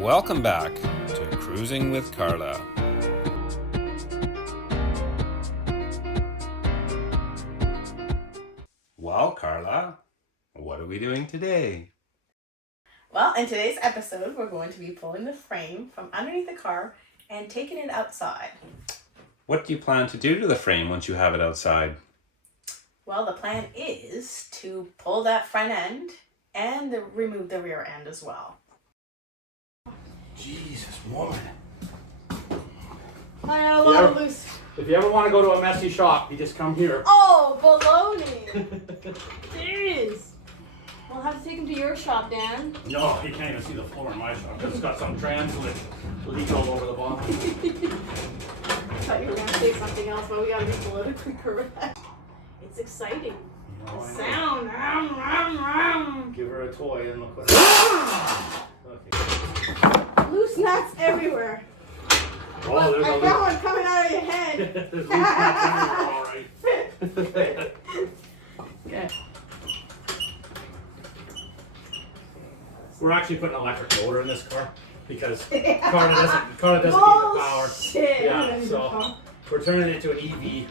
Welcome back to Cruising with Carla. Well, Carla, what are we doing today? Well, in today's episode, we're going to be pulling the frame from underneath the car and taking it outside. What do you plan to do to the frame once you have it outside? Well, the plan is to pull that front end and remove the rear end as well. Jesus, woman. I got a lot of loose. If you ever want to go to a messy shop, you just come here. Oh, baloney! Jeez. We'll have to take him to your shop, Dan. No, you can't even see the floor in my shop because it's got some translate leak all over the bottom. I thought you were going to say something else, but we got to be politically correct. It's exciting. The sound. Rum, rum, rum. Give her a toy and look what okay. Loose nuts everywhere. Oh, there's I a got one coming out of your head. There's loose nuts everywhere, all right. Yeah. We're actually putting an electric motor in this car because Carla doesn't need the power. Shit. Yeah, so we're turning it to an EV.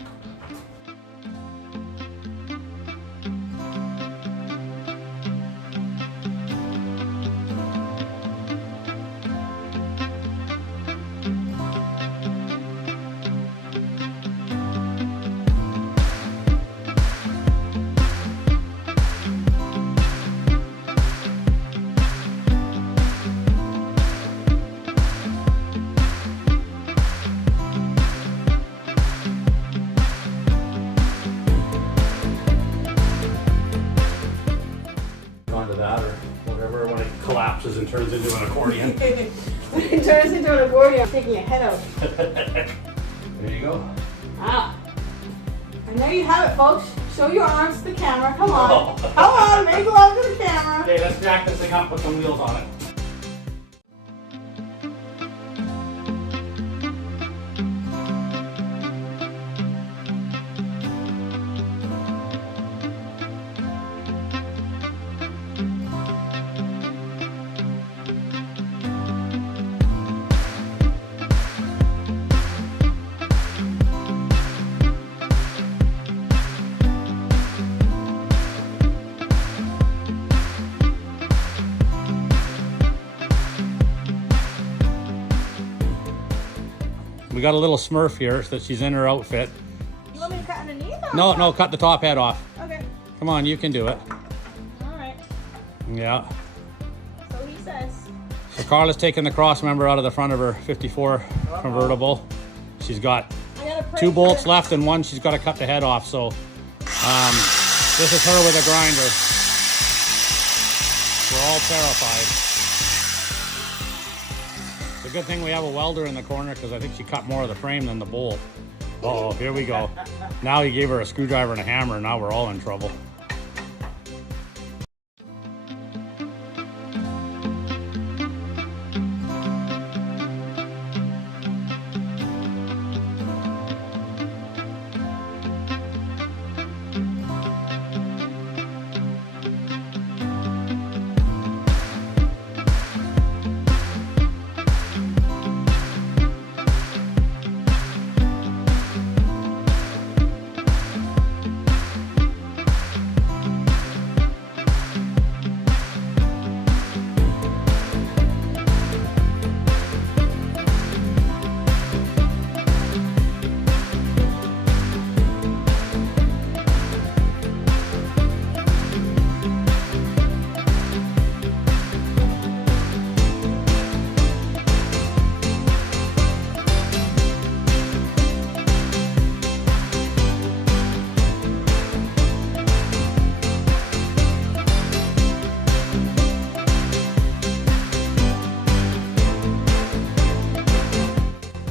Onto that or whatever when it collapses and turns into an accordion. When it turns into an accordion, I'm taking your head out. There you go. Ah. And there you have it, folks. Show your arms to the camera. Come on. Come on, make love to the camera. Okay, let's jack this thing up, put some wheels on it. We got a little Smurf here that she's in her outfit. You want me to cut underneath? No, cut the top head off. Okay. Come on, you can do it. Alright. Yeah. So he says. So Carla's taking the crossmember out of the front of her 54 convertible. She's got I gotta pray 2 bolts for- left and one she's got to cut the head off. So this is her with a grinder. We're all terrified. It's a good thing we have a welder in the corner because I think she cut more of the frame than the bolt. Oh, here we go. Now he gave her a screwdriver and a hammer and now we're all in trouble.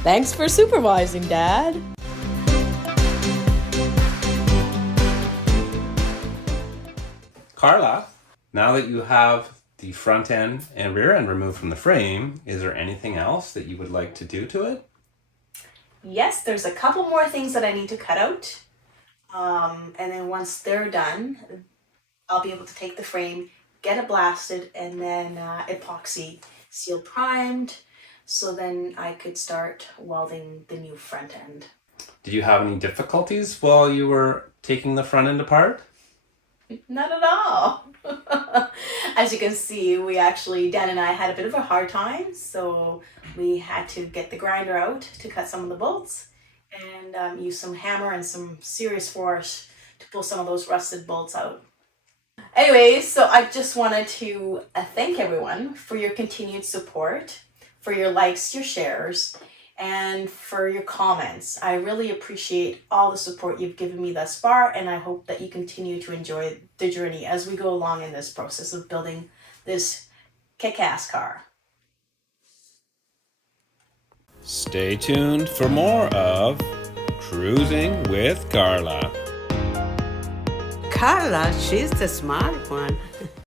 Thanks for supervising, Dad. Carla, now that you have the front end and rear end removed from the frame, is there anything else that you would like to do to it? Yes, there's a couple more things that I need to cut out. And then once they're done, I'll be able to take the frame, get it blasted, and then epoxy seal primed, so then I could start welding the new front end. Did you have any difficulties while you were taking the front end apart? Not at all. As you can see, Dan and I had a bit of a hard time, so we had to get the grinder out to cut some of the bolts and use some hammer and some serious force to pull some of those rusted bolts out. Anyways, so I just wanted to thank everyone for your continued support, for your likes, your shares, and for your comments. I really appreciate all the support you've given me thus far, and I hope that you continue to enjoy the journey as we go along in this process of building this kick-ass car. Stay tuned for more of Cruising with Carla. Carla, she's the smart one.